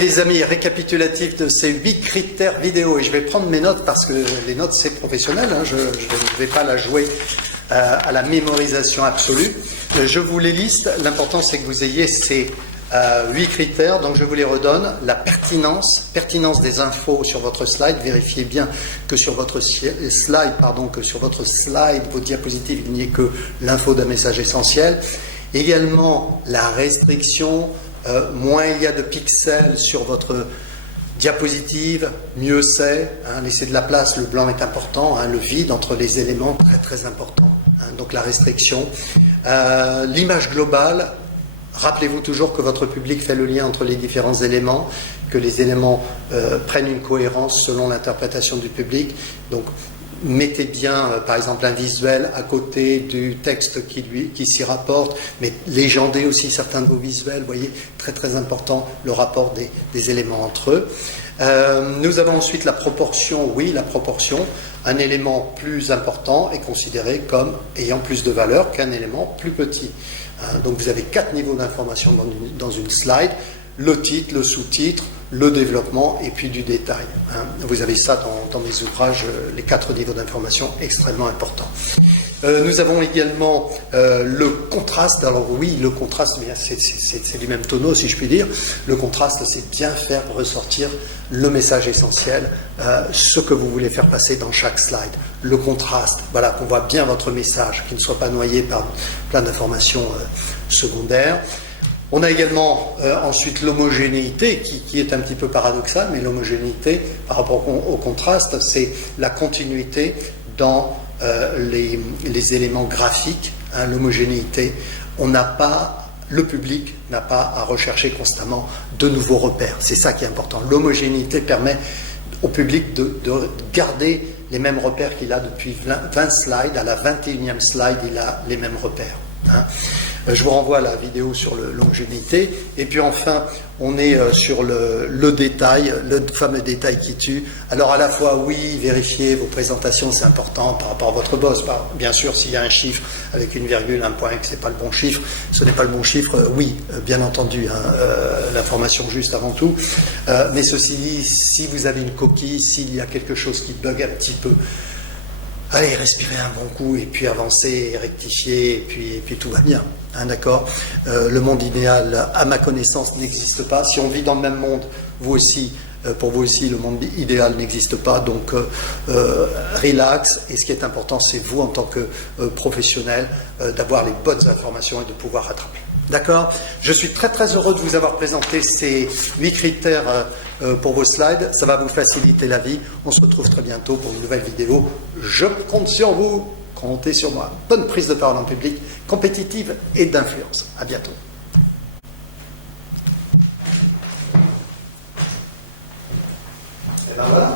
Les amis, récapitulatif de ces 8 critères vidéo, et je vais prendre mes notes parce que les notes c'est professionnel, hein, je ne vais pas la jouer à la mémorisation absolue. Je vous les liste, l'important c'est que vous ayez ces 8 critères, donc je vous les redonne. La pertinence des infos sur votre slide, vérifiez bien que sur votre slide, vos diapositives, il n'y ait que l'info d'un message essentiel. Également la restriction. Moins il y a de pixels sur votre diapositive, mieux c'est. Hein, laissez de la place, le blanc est important, hein, le vide entre les éléments, très très important. Hein, donc la restriction. L'image globale, rappelez-vous toujours que votre public fait le lien entre les différents éléments, que les éléments prennent une cohérence selon l'interprétation du public. Donc mettez bien, par exemple, un visuel à côté du texte qui s'y rapporte, mais légendez aussi certains de vos visuels, vous voyez, très très important le rapport des éléments entre eux. Nous avons ensuite la proportion, oui, la proportion. Un élément plus important est considéré comme ayant plus de valeur qu'un élément plus petit. Donc vous avez 4 niveaux d'information dans une slide, le titre, le sous-titre, le développement et puis du détail. Hein. Vous avez ça dans mes ouvrages, les 4 niveaux d'information extrêmement importants. Nous avons également le contraste. Alors oui, le contraste, c'est du même tonneau si je puis dire. Le contraste, c'est bien faire ressortir le message essentiel, ce que vous voulez faire passer dans chaque slide. Le contraste, voilà, qu'on voit bien votre message, qu'il ne soit pas noyé par plein d'informations secondaires. On a également ensuite l'homogénéité qui est un petit peu paradoxale, mais l'homogénéité par rapport au contraste, c'est la continuité dans les éléments graphiques. Hein, l'homogénéité, le public n'a pas à rechercher constamment de nouveaux repères. C'est ça qui est important. L'homogénéité permet au public de garder les mêmes repères qu'il a depuis 20 slides. À la 21e slide, il a les mêmes repères. Hein. Je vous renvoie à la vidéo sur l'homogénéité. Et puis enfin, on est sur le détail, le fameux détail qui tue. Alors à la fois, oui, vérifiez vos présentations, c'est important par rapport à votre boss. Bien sûr, s'il y a un chiffre avec une virgule, un point, que ce n'est pas le bon chiffre, ce n'est pas le bon chiffre, oui, bien entendu, hein, l'information juste avant tout. Mais ceci dit, si vous avez une coquille, s'il y a quelque chose qui bug un petit peu, allez, respirez un bon coup et puis avancez, et rectifiez, et puis tout va bien. Hein, d'accord. Le monde idéal, à ma connaissance, n'existe pas. Si on vit dans le même monde, pour vous aussi, le monde idéal n'existe pas. Donc, relax. Et ce qui est important, c'est vous, en tant que professionnel, d'avoir les bonnes informations et de pouvoir rattraper. D'accord. Je suis très très heureux de vous avoir présenté ces 8 critères pour vos slides. Ça va vous faciliter la vie. On se retrouve très bientôt pour une nouvelle vidéo. Je compte sur vous. Comptez sur moi. Bonne prise de parole en public, compétitive et d'influence. À bientôt. Et ben voilà.